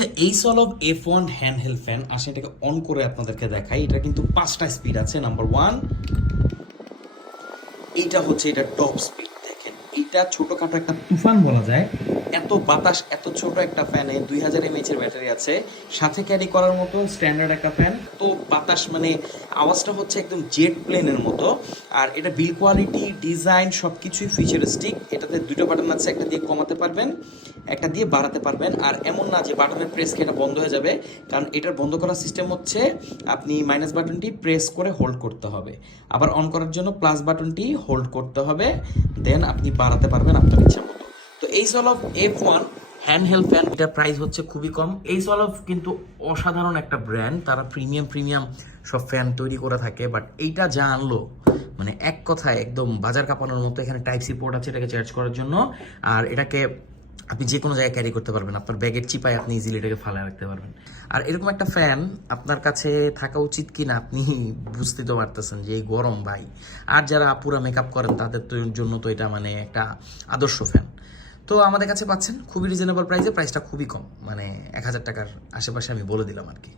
আচ্ছা, এই solve F1 handheld fan আসে, এটাকে অন করে আপনাদেরকে দেখাই। এটা কিন্তু 5টা স্পিড আছে। নাম্বার 1, এইটা হচ্ছে এটা টপ স্পিড। দেখেন, এইটা ছোটখাটো একটা তুফান বলা যায়। এত বাতাস, এত ছোট একটা ফ্যানে 2000 mAh এর ব্যাটারি আছে, সাথে ক্যারি করার মতো স্ট্যান্ডার্ড একটা ফ্যান। তো বাতাস মানে আওয়াজটা হচ্ছে একদম জেট প্লেনের মতো। আর এটা বিল কোয়ালিটি, ডিজাইন সব কিছুই ফিচারিস্টিক। এটাতে দুটো বাটন আছে, একটা দিয়ে কমাতে পারবেন, একটা দিয়ে বাড়াতে পারবেন। আর এমন না যে বাটনের প্রেস খেয়ে এটা বন্ধ হয়ে যাবে, কারণ এটার বন্ধ করার সিস্টেম হচ্ছে আপনি মাইনাস বাটনটি প্রেস করে হোল্ড করতে হবে, আবার অন করার জন্য প্লাস বাটনটি হোল্ড করতে হবে, দেন আপনি বাড়াতে পারবেন আপনার ইচ্ছা মতো। তো এই সলভ F1 হ্যান্ডহেল্ড ফ্যান, এটার প্রাইস হচ্ছে খুবই কম। এই সলভ কিন্তু অসাধারণ একটা ব্র্যান্ড, তারা প্রিমিয়াম সব ফ্যান তৈরি করে থাকে। বাট এইটা যা আনলো, মানে এক কথায় একদম বাজার কাঁপানোর মতো। এখানে টাইপ সি পোর্ট আছে এটাকে চার্জ করার জন্য, আর এটাকে আপনি যে কোনো জায়গায় ক্যারি করতে পারবেন। আপনার ব্যাগের চিপায় আপনি ইজিলি এটাকে ফালায় রাখতে পারবেন। আর এরকম একটা ফ্যান আপনার কাছে থাকা উচিত কি না আপনি বুঝতে তো পারতেছেন যে এই গরম ভাই। আর যারা পুরা মেকআপ করেন তাদের তো জন্য তো এটা মানে একটা আদর্শ ফ্যান। তো আমাদের কাছে পাচ্ছেন খুবই রিজনেবল প্রাইসে, প্রাইসটা খুবই কম, মানে 1000 টাকার আশেপাশে আমি বলে দিলাম আর কি।